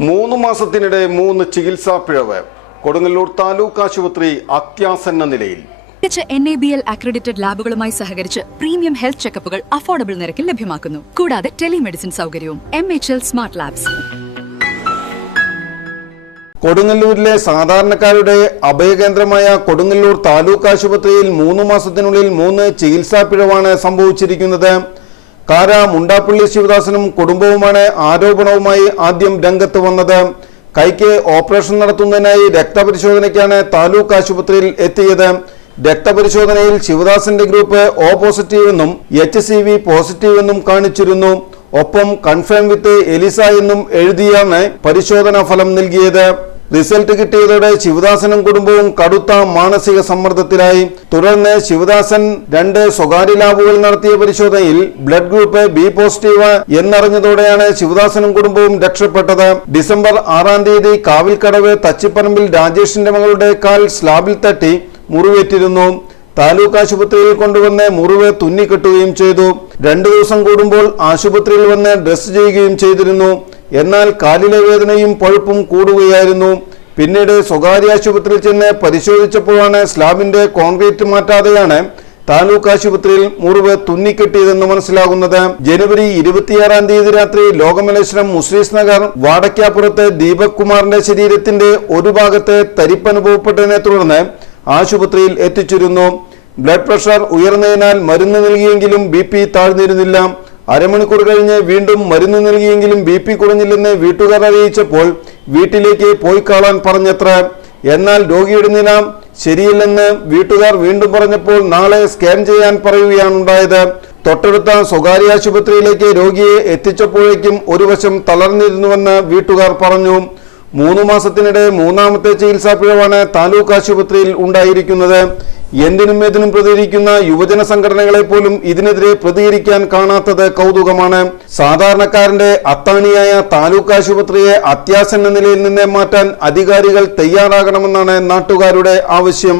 3 മാസത്തിനിടെ 3 ചികിത്സാ പിഴവ്. കൊടുങ്ങല്ലൂർ താലൂക്ക് ആശുപത്രി അത്യാസന്ന നിലയിൽ. NABL അക്രഡിറ്റഡ് ലാബുകളുമായി സഹകരിച്ച് പ്രീമിയം ഹെൽത്ത് ചെക്കപ്പുകൾ അഫോർഡബിൾ നിരക്കിൽ ലഭ്യമാക്കുന്നു. കൂടാതെ ടെലിമെഡിസിൻ സൗകര്യവും. MHL smart labs. കൊടുങ്ങല്ലൂരിലെ സാധാരണക്കാരുടെ അഭയകേന്ദ്രമായ കൊടുങ്ങല്ലൂർ താലൂക്ക് ആശുപത്രിയിൽ 3 മാസത്തിനുള്ളിൽ 3 ചികിത്സാ പിഴവാണ് സംഭവിച്ചിരിക്കുന്നത്. കാര മുണ്ടാപ്പള്ളി ശിവദാസനും കുടുംബവുമാണ് ആരോപണവുമായി ആദ്യം രംഗത്ത് വന്നത്. കൈക്ക് ഓപ്പറേഷൻ നടത്തുന്നതിനായി രക്തപരിശോധനയ്ക്കാണ് താലൂക്ക് ആശുപത്രിയിൽ എത്തിയത്. രക്തപരിശോധനയിൽ ശിവദാസന്റെ ഗ്രൂപ്പ് O പോസിറ്റീവ് എന്നും HCV പോസിറ്റീവ് എന്നും കാണിച്ചിരുന്നു. ഒപ്പം കൺഫേം വിത്ത് എലിസ എന്നും എഴുതിയാണ് പരിശോധനാ ഫലം നൽകിയത്. റിസൾട്ട് കിട്ടിയതോടെ ശിവദാസനും കുടുംബവും കടുത്ത മാനസിക സമ്മർദ്ദത്തിലായി. തുടർന്ന് ശിവദാസൻ 2 സ്വകാര്യ ലാബുകൾ നടത്തിയ പരിശോധനയിൽ ബ്ലഡ് ഗ്രൂപ്പ് B പോസിറ്റീവ് എന്നറിഞ്ഞതോടെയാണ് ശിവദാസനും കുടുംബവും രക്ഷപ്പെട്ടത്. ഡിസംബർ 6-ാം തീയതി കാവിൽക്കടവ് തച്ചിപ്പറമ്പിൽ രാജേഷിന്റെ മകളുടെ കാൽ സ്ലാബിൽ തട്ടി മുറിവേറ്റിരുന്നു. താലൂക്ക് ആശുപത്രിയിൽ കൊണ്ടുവന്ന് മുറിവ് തുന്നിക്കെട്ടുകയും ചെയ്തു. 2 ദിവസം കൂടുമ്പോൾ ആശുപത്രിയിൽ വന്ന് ഡ്രസ് ചെയ്യുകയും ചെയ്തിരുന്നു. എന്നാൽ കാലിലെ വേദനയും പഴുപ്പും കൂടുകയായിരുന്നു. പിന്നീട് സ്വകാര്യ ആശുപത്രിയിൽ ചെന്ന് പരിശോധിച്ചപ്പോഴാണ് സ്ലാബിന്റെ കോൺക്രീറ്റ് മാറ്റാതെയാണ് താലൂക്ക് ആശുപത്രിയിൽ മുറിവ് തുന്നിക്കെട്ടിയതെന്ന് മനസ്സിലാകുന്നത്. ജനുവരി 26-ാം തീയതി രാത്രി ലോകമലേശ്വരം മുസ്ലിസ് നഗർ വാടക്കാപ്പുറത്ത് ദീപക് കുമാറിന്റെ ശരീരത്തിന്റെ ഒരു ഭാഗത്ത് തരിപ്പനുഭവപ്പെട്ടതിനെ തുടർന്ന് ആശുപത്രിയിൽ എത്തിച്ചിരുന്നു. ബ്ലഡ് പ്രഷർ ഉയർന്നതിനാൽ മരുന്ന് നൽകിയെങ്കിലും BP താഴ്ന്നിരുന്നില്ല. അരമണിക്കൂർ കഴിഞ്ഞ് വീണ്ടും മരുന്ന് നൽകിയെങ്കിലും BP കുറഞ്ഞില്ലെന്ന് വീട്ടുകാർ അറിയിച്ചപ്പോൾ വീട്ടിലേക്ക് പോയി കാണാൻ പറഞ്ഞത്ര. എന്നാൽ രോഗിയുടെ നില ശരിയില്ലെന്ന് വീട്ടുകാർ വീണ്ടും പറഞ്ഞപ്പോൾ നാളെ സ്കാൻ ചെയ്യാൻ പറയുകയാണുണ്ടായത്. തൊട്ടടുത്ത സ്വകാര്യ ആശുപത്രിയിലേക്ക് രോഗിയെ എത്തിച്ചപ്പോഴേക്കും ഒരു വശം തളർന്നിരുന്നുവെന്ന് വീട്ടുകാർ പറഞ്ഞു. 3 മാസത്തിനിടെ 3ാമത്തെ ചികിത്സാ പിഴവാണ് താലൂക്ക് ആശുപത്രിയിൽ ഉണ്ടായിരിക്കുന്നത്. എന്തിനും ഏതിനും പ്രതികരിക്കുന്ന യുവജന സംഘടനകളെ പോലും ഇതിനെതിരെ പ്രതികരിക്കാൻ കാണാത്തത് കൗതുകമാണ്. സാധാരണക്കാരന്റെ അത്താണിയായ താലൂക്ക് ആശുപത്രിയെ അത്യാസന്ന നിലയിൽ നിന്ന് മാറ്റാൻ അധികാരികൾ തയ്യാറാകണമെന്നാണ് നാട്ടുകാരുടെ ആവശ്യം.